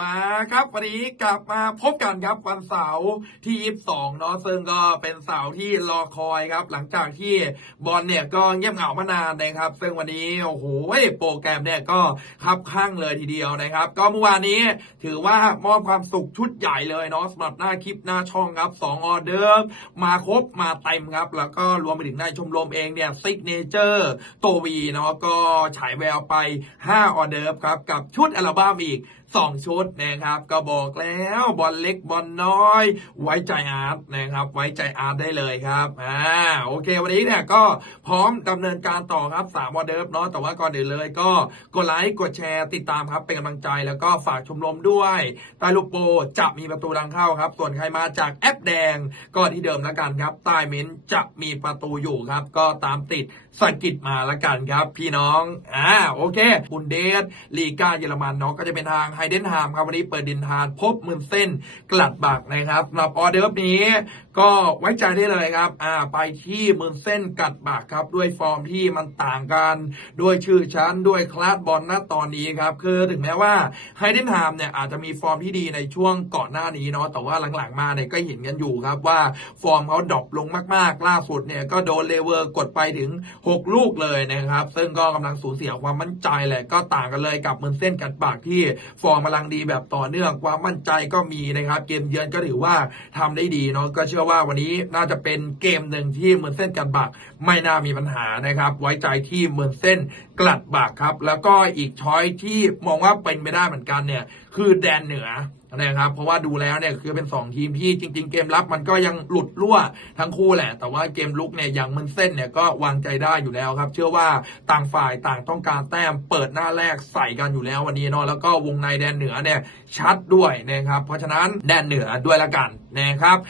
มาครับวันนี้กลับมาพบกันครับวันเสาร์ที่ 22 เนาะซึ่งก็เป็นเสาร์ที่รอคอยครับ หลังจากที่บอลเนี่ยก็เงียบเหงามานานนะครับ ซึ่งวันนี้โอ้โหโปรแกรมเนี่ยก็คับข้างเลยทีเดียวนะครับ ก็เมื่อวานนี้ถือว่ามอบความสุขชุดใหญ่เลยเนาะสำหรับหน้าคลิปหน้าช่องครับ2ออเดิมมาครบมาเต็มครับ แล้วก็รวมไปถึงในชมรมเองเนี่ยซิกเนเจอร์โตวีเนาะก็ฉายแววไป 5 ออเดิร์ครับกับชุดอัลบั้มอีก2 ชุดนะครับก็บอกแล้วบอลเล็กบอลน้อย ไว้ใจอาร์ตนะครับไว้ใจอาร์ตได้เลยครับอ่าโอเค วันนี้เนี่ยก็พร้อมดำเนินการต่อครับ3ออเดิร์เนาะแต่ว่าก่อนอื่นเลยก็กดไลค์กดแชร์ติดตามครับ เป็นกำลังใจแล้วก็ฝากชมรมด้วยใต้ลูกโปจะมีประตูดังเข้าครับ ส่วนใครมาจากแอปแดงก็ที่เดิมแล้วกันครับใต้เม้นจะมีประตูอยู่ครับ ก็ตามติดสงกิดมาแล้วกันครับ พี่น้องอ่าโอเคบุนเดสลีกาเยอรมันเนาะก็จะเป็นทางไฮเดนฮามครับวันนี้เปิดดินทานพบมืนเส้นกลัดบักนะครับสำหรับออเดิร์ฟนี้ก็ไว้ใจได้เลยครับอ่าไปที่มืนเส้นกัดบากครับด้วยฟอร์มที่มันต่างกันด้วยชื่อชั้นด้วยคลาสบอลณตอนนี้ครับคือถึงแม้ว่าไฮเดนฮามเนี่ยอาจจะมีฟอร์มที่ดีในช่วงก่อนหน้านี้เนาะแต่ว่าหลังๆมาเนี่ยก็เห็นกันอยู่ครับว่าฟอร์มเขาดรอปลงมากๆล่าสุดเนี่ยก็โดนเลเวอร์กดไปถึง 6 ลูกเลยนะครับ ซึ่งก็กำลังสูญเสียความมั่นใจแหละก็ต่างกันเลยกับมืนเส้นกัดปากที่ฟร์มกำลังดีแบบต่อเนื่องความมั่นใจก็มีนะครับ เกมเยือนก็ถือว่าทำได้ดีเนาะก็เชื่อว่าวันนี้น่าจะเป็นเกมหนึ่งที่เมือนเส้นกันบักไม่น่ามีปัญหานะครับ ไว้ใจที่เมือนเส้นกลัดบักครับ แล้วก็อีกช้อยที่มองว่าเป็นไม่ได้เหมือนกันเนี่ย คือแดนเหนือ นะครับ เพราะว่าดูแล้วเนี่ยคือเป็น 2 ทีมที่จริง ๆ เกมรับมันก็ยังหลุดรั่วทั้งคู่แหละ แต่ว่าเกมลุกเนี่ยอย่างมันเส้นเนี่ยก็วางใจได้อยู่แล้วครับ เชื่อว่าต่างฝ่ายต่างต้องการแต้มเปิดหน้าแรกใส่กันอยู่แล้ววันนี้เนาะแล้วก็วงในแดนเหนือเนี่ยชัดด้วยนะครับเพราะฉะนั้นแดนเหนือด้วยละกันนะครับ